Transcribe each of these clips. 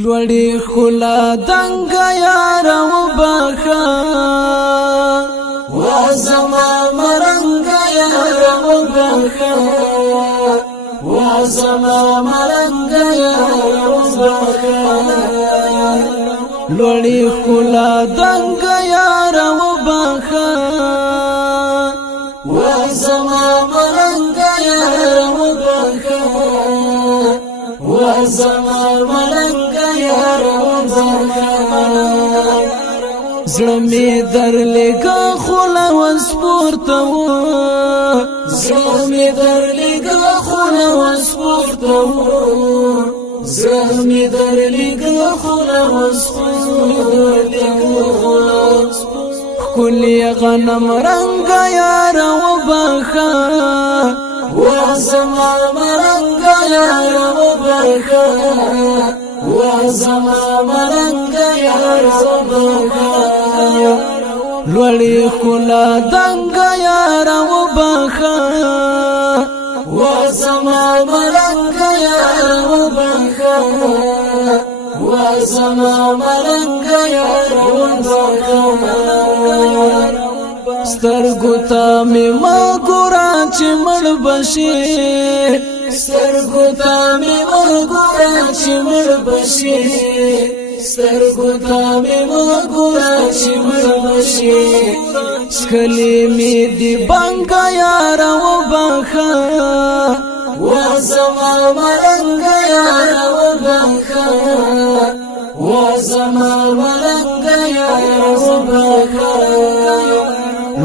لوړی خلا دنګ یار وبخا وزما مرنګ یار وبخا وزما مرنګ یار وبخا لوړی خلا دنګ یار وبخا وزما مرنګ یار وبخا وزما مرنګ زړه می در لګا خوله وسپورته و زړه می در لګا خوله وسپورته و زړه می در لګا خوله وسپورته و کلی غنم رنگ یار وبخا وزما مرنګ یار وبخا وزما مرنګ یار وبخا لوړی خلا دنګ یار وبخا وزما مرنګ یار وبخا وزما مرنګ یار وبخا سترګو ته مې ما ګورا چې مړ بشي سترګو ته مې ما ګورا چې مړ بشي سترګو ته مې ما ګورا چې مړ بشي سکلي مې دی بنګ یار وبخا وزما مرنګ یار وبخا وزما مرنګ یار وبخا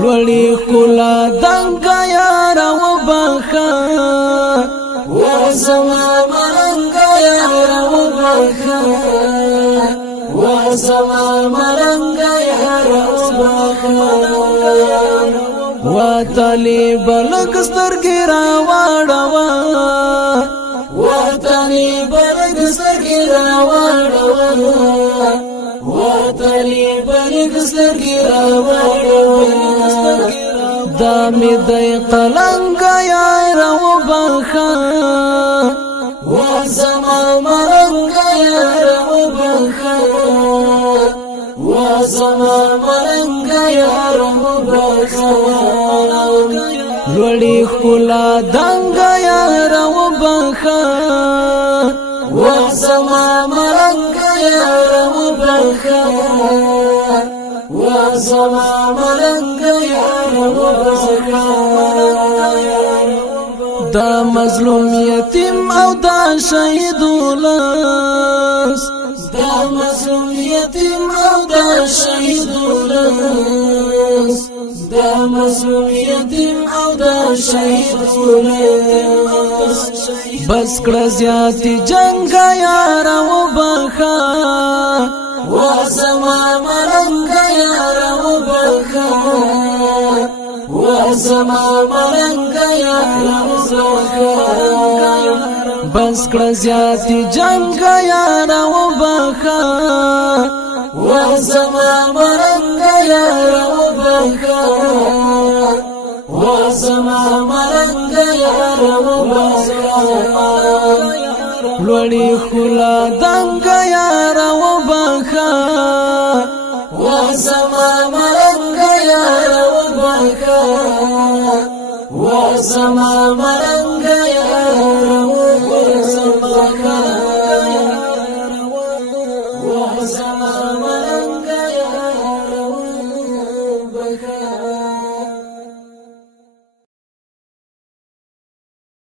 لوړی خلا دنګ یار وبخا وزما مرنګ یار وبخا وزما مرنګ یار وبخا وتلی بلګ سترګې را واړوا وتلی بلګ سترګې را واړوا وتلی بلګ سترګې را واړوا دا می دی قلنګ یار وبخا وزما مرنګ یار وبخا وزما مرنګ یار وبخا لوړی خلا دنګ یار وبخا وزما مرنګ یار وبخا وزما مرنګ یار وبخا دا مظلوم یتیم او دا شهید ولس دا مظلوم یتیم او دا شهید ولس دا مظلوم یتیم او دا شهید ولس بس کړه زیاتی جنگ یار وبخا وزما مرنګ یار وبخا وزما مرنګ یار وبخا بس کړه زیاتی جنگ یار وبخا وزما مرنګ یار وبخا وزما مرنګ یار وبخا لوړی خلا دنګ یار وبخا وزما مرنګ یار وبخا وزما مرنګ یار وبخا وزما مرنګ یار وبخا